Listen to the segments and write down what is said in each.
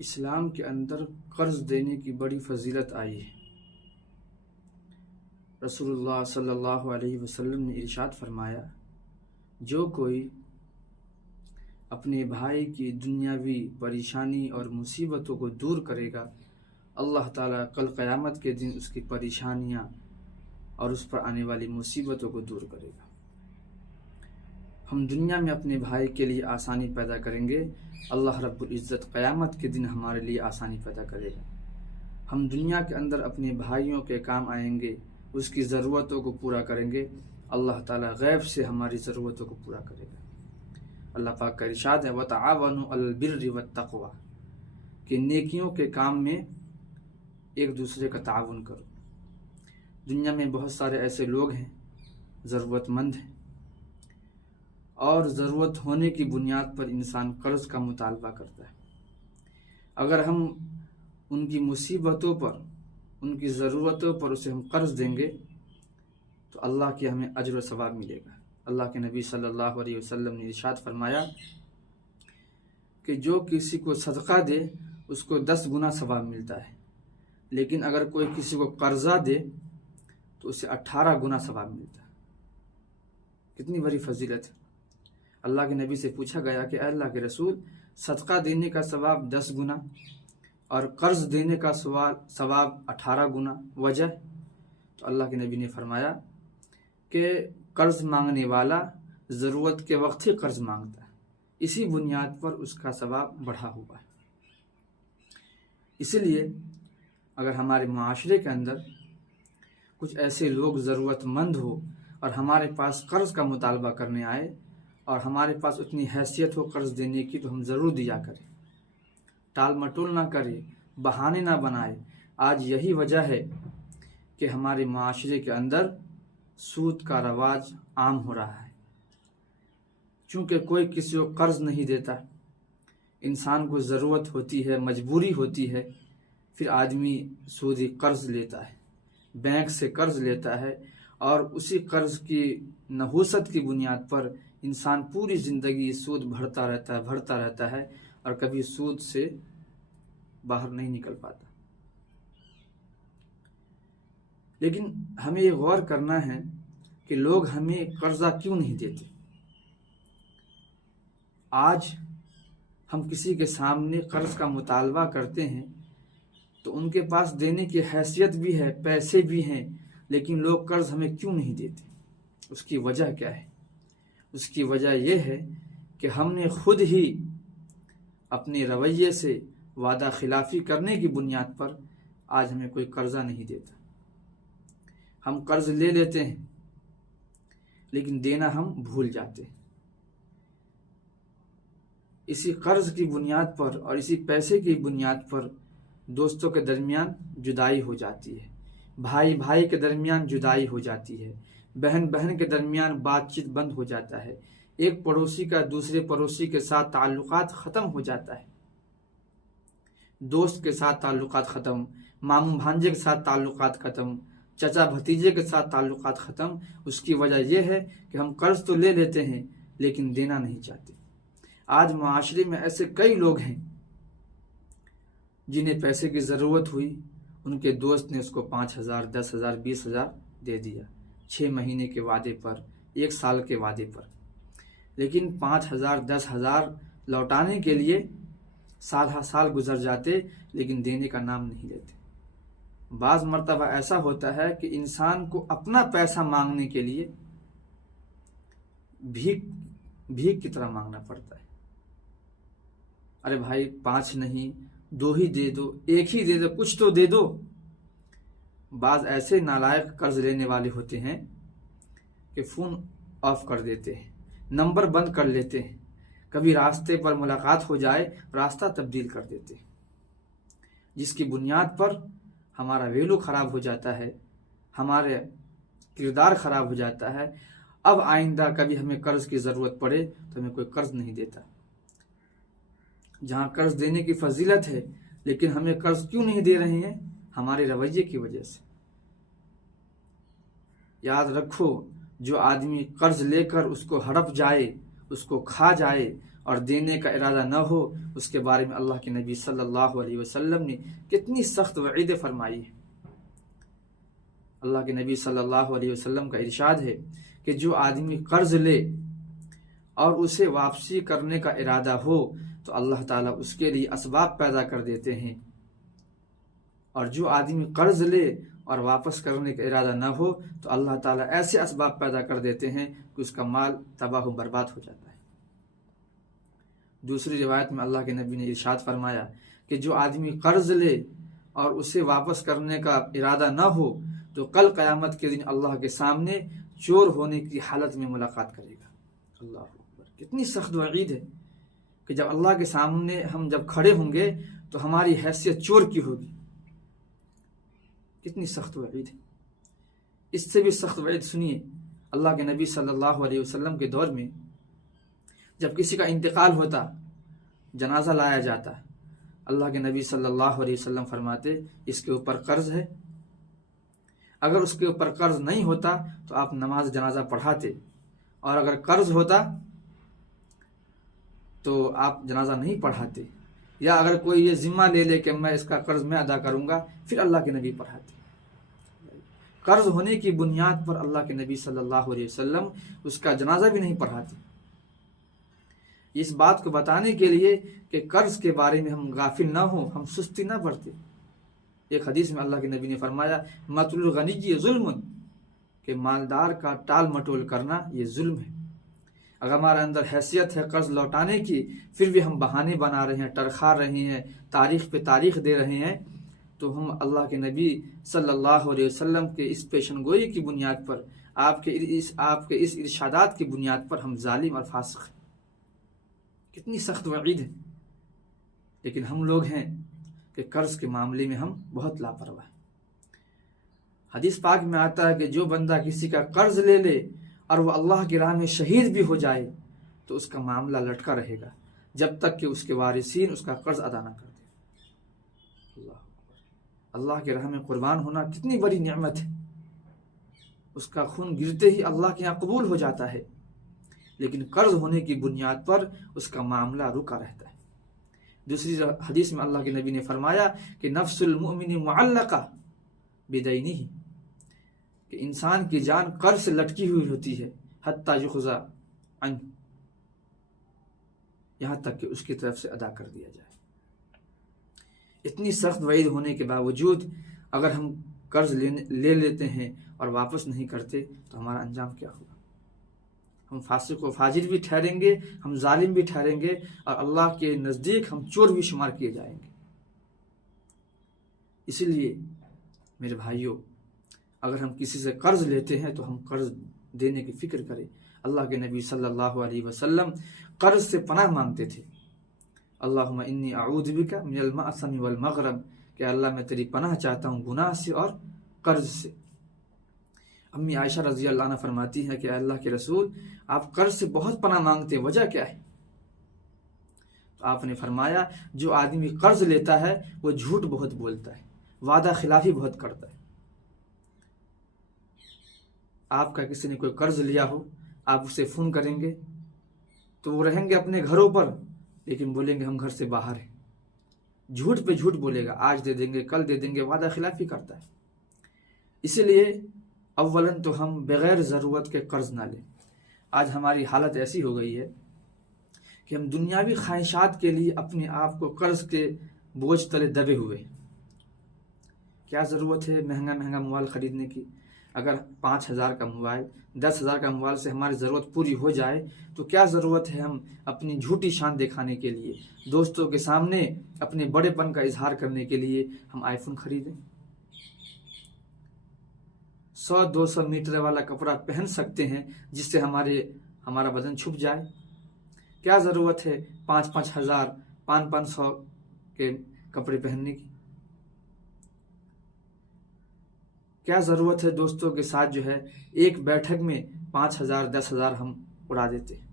इस्लाम के अंदर कर्ज देने की बड़ी फजीलत आई है। रसूलुल्लाह सल्लल्लाहु अलैहि वसल्लम ने इरशाद फरमाया, जो कोई अपने भाई की दुनियावी परेशानी और मुसीबतों को दूर करेगा, अल्लाह ताला कल क़यामत के दिन उसकी परेशानियाँ और उस पर आने वाली मुसीबतों को दूर करेगा। हम दुनिया में अपने भाई के लिए आसानी पैदा करेंगे, अल्लाह रब्बुल इज़्ज़त क़यामत के दिन हमारे लिए आसानी पैदा करेगा। हम दुनिया के अंदर अपने भाइयों के काम आएंगे, उसकी ज़रूरतों को पूरा करेंगे, अल्लाह ताला गैब से हमारी ज़रूरतों को पूरा करेगा। अल्लाह पाक का इरशाद है, वतआवनु अलल बिर्रि वत्तक़वा, कि नेकियों के काम में एक दूसरे का ताउन करो। दुनिया में बहुत सारे ऐसे लोग हैं, ज़रूरतमंद हैं, और ज़रूरत होने की बुनियाद पर इंसान कर्ज़ का मुतालबा करता है। अगर हम उनकी मुसीबतों पर, उनकी ज़रूरतों पर उसे हम कर्ज़ देंगे तो अल्लाह की हमें अज्र व सवाब मिलेगा। अल्लाह के नबी सल्लल्लाहु अलैहि वसल्लम ने इरशाद फरमाया कि जो किसी को सदका दे उसको 10 गुना सवाब मिलता है, लेकिन अगर कोई किसी को कर्ज़ा दे तो उसे 18 गुना सवाब मिलता है। कितनी बड़ी फजीलत है। अल्लाह के नबी से पूछा गया कि अल्लाह के रसूल, सदका देने का सवाब 10 गुना और कर्ज़ देने का सवाब 18 गुना, वजह? तो अल्लाह के नबी ने फरमाया कि कर्ज़ मांगने वाला ज़रूरत के वक्त ही कर्ज़ मांगता है, इसी बुनियाद पर उसका सवाब बढ़ा हुआ है। इसलिए अगर हमारे माशरे के अंदर कुछ ऐसे लोग ज़रूरतमंद हो और हमारे पास कर्ज़ का मुतालबा करने आए और हमारे पास उतनी हैसियत हो कर्ज़ देने की, तो हम ज़रूर दिया करें, टाल मटोल ना करें, बहाने ना बनाए। आज यही वजह है कि हमारे माशरे के अंदर सूद का रवाज आम हो रहा है। चूँकि कोई किसी को कर्ज़ नहीं देता, इंसान को ज़रूरत होती है, मजबूरी होती है, फिर आदमी सूदी कर्ज़ लेता है, बैंक से कर्ज़ लेता है, और उसी कर्ज़ की नहूसत की बुनियाद पर इंसान पूरी ज़िंदगी सूद भरता रहता है और कभी सूद से बाहर नहीं निकल पाता। लेकिन हमें ये गौर करना है कि लोग हमें कर्जा क्यों नहीं देते। आज हम किसी के सामने कर्ज का मुतालबा करते हैं तो उनके पास देने की हैसियत भी है, पैसे भी हैं, लेकिन लोग कर्ज हमें क्यों नहीं देते। उसकी वजह क्या है? उसकी वजह यह है कि हमने खुद ही अपने रवैये से वादा खिलाफ़ी करने की बुनियाद पर आज हमें कोई कर्जा नहीं देता। हम कर्ज ले लेते हैं लेकिन देना हम भूल जाते हैं। इसी कर्ज की बुनियाद पर और इसी पैसे की बुनियाद पर दोस्तों के दरमियान जुदाई हो जाती है, भाई भाई के दरमियान जुदाई हो जाती है, बहन बहन के दरमियान बातचीत बंद हो जाता है, एक पड़ोसी का दूसरे पड़ोसी के साथ ताल्लुकात ख़त्म हो जाता है, दोस्त के साथ ताल्लुकात ख़त्म, मामू भांजे के साथ ताल्लुकात ख़त्म, चचा भतीजे के साथ ताल्लुकात ख़त्म। उसकी वजह यह है कि हम कर्ज तो ले लेते हैं लेकिन देना नहीं चाहते। आज माशरे में ऐसे कई लोग हैं जिन्हें पैसे की ज़रूरत हुई, उनके दोस्त ने उसको 5,000, 10,000, 20,000 दे दिया 6 महीने के वादे पर, 1 साल के वादे पर, लेकिन 5,000, 10,000 लौटाने के लिए साल गुजर जाते लेकिन देने का नाम नहीं लेते। बाज़ मर्तबा ऐसा होता है कि इंसान को अपना पैसा मांगने के लिए भीख की तरह मांगना पड़ता है। अरे भाई 5 नहीं, 2 ही दे दो, 1 ही दे दो, कुछ तो दे दो। बाज़ ऐसे नालायक कर्ज लेने वाले होते हैं कि फ़ोन ऑफ कर देते हैं, नंबर बंद कर लेते हैं, कभी रास्ते पर मुलाकात हो जाए रास्ता तब्दील कर देते हैं, जिसकी बुनियाद पर हमारा वैल्यू ख़राब हो जाता है, हमारे किरदार ख़राब हो जाता है। अब आइंदा कभी हमें कर्ज़ की ज़रूरत पड़े तो हमें कोई कर्ज़ नहीं देता। जहाँ कर्ज़ देने की फजीलत है लेकिन हमें कर्ज़ क्यों नहीं दे रहे हैं? हमारे रवैये की वजह से। याद रखो, जो आदमी कर्ज़ लेकर उसको हड़प जाए, उसको खा जाए और देने का इरादा न हो, उसके बारे में अल्लाह के नबी सल्लल्लाहु अलैहि वसल्लम ने कितनी सख्त वईद फरमाई है। अल्लाह के नबी सल्लल्लाहु अलैहि वसल्लम का इरशाद है कि जो आदमी कर्ज ले और उसे वापसी करने का इरादा हो तो अल्लाह ताला उसके लिए असबाब पैदा कर देते हैं, और जो आदमी कर्ज ले और वापस करने का इरादा न हो तो अल्लाह ताला ऐसे असबाब पैदा कर देते हैं कि उसका माल तबाह व बर्बाद हो जाता है। दूसरी रिवायत में अल्लाह के नबी ने इरशाद फरमाया कि जो आदमी कर्ज ले और उसे वापस करने का इरादा न हो तो कल क़यामत के दिन अल्लाह के सामने चोर होने की हालत में मुलाकात करेगा। अल्लाह अकबर, कितनी सख्त वईद है कि जब अल्लाह के सामने हम जब खड़े होंगे तो हमारी हैसियत चोर की होगी। कितनी सख्त वईद है। इससे भी सख्त वईद सुनिए, अल्लाह के नबी सल्लल्लाहु अलैहि वसल्लम के दौर में जब किसी का इंतकाल होता, जनाजा लाया जाता, अल्लाह के नबी सल्लल्लाहु अलैहि वसल्लम फरमाते इसके ऊपर कर्ज है। अगर उसके ऊपर कर्ज नहीं होता तो आप नमाज जनाजा पढ़ाते, और अगर कर्ज होता तो आप जनाजा नहीं पढ़ाते, या अगर कोई ये जिम्मा ले ले कि मैं इसका कर्ज मैं अदा करूंगा, फिर अल्लाह के नबी पढ़ाते। कर्ज होने की बुनियाद पर अल्लाह के नबी सल्लल्लाहु अलैहि वसल्लम उसका जनाजा भी नहीं पढ़ाते। इस बात को बताने के लिए कि कर्ज के बारे में हम गाफिल ना हो, हम सुस्ती ना बरते। एक हदीस में अल्लाह के नबी ने फरमाया मतलुल गनी जुल्म, कि मालदार का टाल मटोल करना ये जुल्म है। अगर हमारे अंदर हैसियत है कर्ज लौटाने की, फिर भी हम बहाने बना रहे हैं, टरखा रहे हैं, तारीख पे तारीख दे रहे हैं, तो हम अल्लाह के नबी सल्लल्लाहु अलैहि वसल्लम के इस पेशन गोई की बुनियाद पर, आपके इस इरशादात की बुनियाद पर हम जालिम और फासिक हैं। कितनी सख्त वईद है। लेकिन हम लोग हैं कि कर्ज के मामले में हम बहुत लापरवाह हैं। हदीस पाक में आता है कि जो बंदा किसी का कर्ज ले ले और वह अल्लाह की राह में शहीद भी हो जाए तो उसका मामला लटका रहेगा जब तक कि उसके वारिसीन उसका कर्ज अदा ना कर दे। अल्लाह की राह में कुर्बान होना कितनी बड़ी नेमत है। उसका खून गिरते ही अल्लाह के यहाँ कबूल हो जाता है, लेकिन कर्ज होने की बुनियाद पर उसका मामला रुका रहता है। दूसरी हदीस में अल्लाह के नबी ने फरमाया कि नफ्सुल मुमिनी मुअल्लका बिदैनिही, कि इंसान की जान कर्ज से लटकी हुई होती है, हत्ता युखज़ा अन, यहाँ तक कि उसकी तरफ से अदा कर दिया जाए। इतनी सख्त वईद होने के बावजूद अगर हम कर्ज ले लेते हैं और वापस नहीं करते तो हमारा अंजाम क्या होगा? हम फासिक व फाजिर भी ठहरेंगे, हम जालिम भी ठहरेंगे, और अल्लाह के नज़दीक हम चोर भी शुमार किए जाएंगे। इसीलिए मेरे भाइयों, अगर हम किसी से कर्ज लेते हैं तो हम कर्ज देने की फिक्र करें। अल्लाह के नबी सल्लल्लाहु अलैहि वसल्लम कर्ज से पनाह मांगते थे। अल्लाहुम्मा इन्नी अऊज़ु बिका मिनल मअसमी वल मग़रम, कि अल्लाह मैं तेरी पनाह चाहता हूँ गुनाह से और कर्ज से। अम्मी आयशा रज़ी अल्लाह अन्हा फरमाती हैं कि अल्लाह के रसूल, आप कर्ज से बहुत पनाह मांगते हैं, वजह क्या है? तो आपने फरमाया जो आदमी कर्ज लेता है वो झूठ बहुत बोलता है, वादा खिलाफी बहुत करता है। आपका किसी ने कोई कर्ज लिया हो, आप उसे फ़ोन करेंगे तो वो रहेंगे अपने घरों पर, लेकिन बोलेंगे हम घर से बाहर हैं। झूठ पे झूठ बोलेगा, आज दे देंगे कल दे देंगे, वादा खिलाफी करता है। इसीलिए अव्वलन तो हम बग़ैर ज़रूरत के कर्ज ना लें। आज हमारी हालत ऐसी हो गई है कि हम दुनियावी ख्वाहिशात के लिए अपने आप को कर्ज के बोझ तले दबे हुए। क्या ज़रूरत है महंगा महंगा मोबाइल ख़रीदने की? अगर 5,000 का मोबाइल, 10,000 का मोबाइल से हमारी ज़रूरत पूरी हो जाए तो क्या ज़रूरत है हम अपनी झूठी शान दिखाने के लिए, दोस्तों के सामने अपने बड़ेपन का इजहार करने के लिए हम आईफोन खरीदें? 100-200 मीटर वाला कपड़ा पहन सकते हैं जिससे हमारा बदन छुप जाए। क्या ज़रूरत है 5-5 हज़ार 500 के कपड़े पहनने की? क्या ज़रूरत है दोस्तों के साथ जो है एक बैठक में 5,000 10,000 हम उड़ा देते हैं।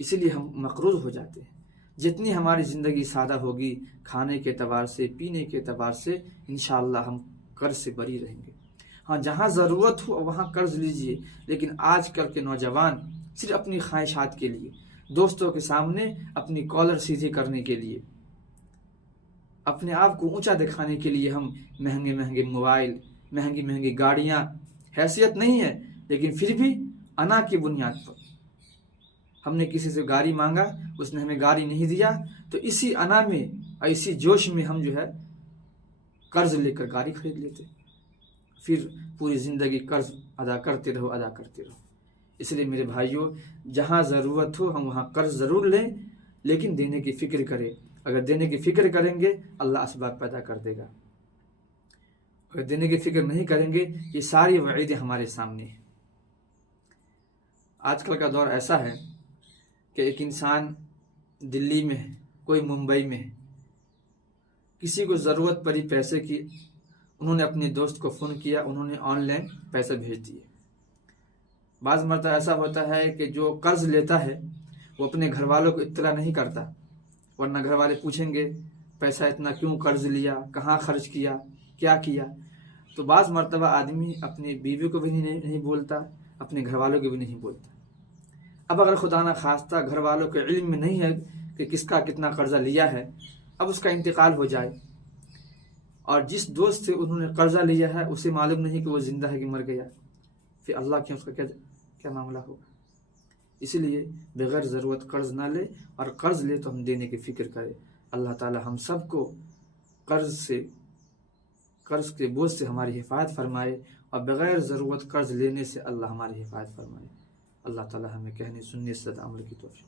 इसीलिए हम मकरूज़ हो जाते हैं। जितनी हमारी ज़िंदगी सादा होगी खाने के एतबार से, पीने के एतबार से, इंशाअल्लाह हम कर्ज से बरी रहेंगे। हाँ, जहाँ ज़रूरत हो वहाँ कर्ज लीजिए, लेकिन आजकल के नौजवान सिर्फ अपनी ख्वाहिशात के लिए, दोस्तों के सामने अपनी कॉलर सीधी करने के लिए, अपने आप को ऊंचा दिखाने के लिए हम महंगे महंगे मोबाइल, महंगी महंगी गाड़ियां, हैसियत नहीं है लेकिन फिर भी अना की बुनियाद पर हमने किसी से गाड़ी मांगा, उसने हमें गाड़ी नहीं दिया, तो इसी अना में, इसी जोश में हम जो है कर्ज लेकर गाड़ी खरीद लेते, फिर पूरी ज़िंदगी कर्ज अदा करते रहो। इसलिए मेरे भाइयों, जहाँ ज़रूरत हो हम वहाँ कर्ज ज़रूर लें, लेकिन देने की फ़िक्र करें। अगर देने की फ़िक्र करेंगे अल्लाह असबाब पैदा कर देगा। अगर देने की फ़िक्र नहीं करेंगे, ये सारी वईदें हमारे सामने हैं। आजकल का दौर ऐसा है कि एक इंसान दिल्ली में है, कोई मुंबई में है, किसी को ज़रूरत पड़ी पैसे की, उन्होंने अपने दोस्त को फ़ोन किया, उन्होंने ऑनलाइन पैसे भेज दिए। बाज़ मरतबा ऐसा होता है कि जो कर्ज लेता है वो अपने घर वालों को इत्तला नहीं करता, वरना घर वाले पूछेंगे पैसा इतना क्यों कर्ज लिया, कहाँ खर्च किया, क्या किया। तो बाज़ मरतबा आदमी अपनी बीवी को भी नहीं बोलता, अपने घर वालों को भी नहीं बोलता। अब अगर खुदा ना खास्ता घर वालों के इल्म में नहीं है कि किसका कितना कर्जा लिया है, अब उसका इंतकाल हो जाए और जिस दोस्त से उन्होंने कर्जा लिया है उसे मालूम नहीं कि वो जिंदा है कि मर गया, फिर अल्लाह के उसका क्या मामला होगा। इसलिए बगैर ज़रूरत कर्ज ना ले, और कर्ज ले तो हम देने की फ़िक्र करें। अल्लाह ताला हम सबको कर्ज के बोझ से हमारी हिफाजत फरमाए, और बगैर ज़रूरत कर्ज लेने से अल्लाह हमारी हिफाजत फरमाए। अल्लाह ताला हमें कहने सुनने से अमल की तौफीक।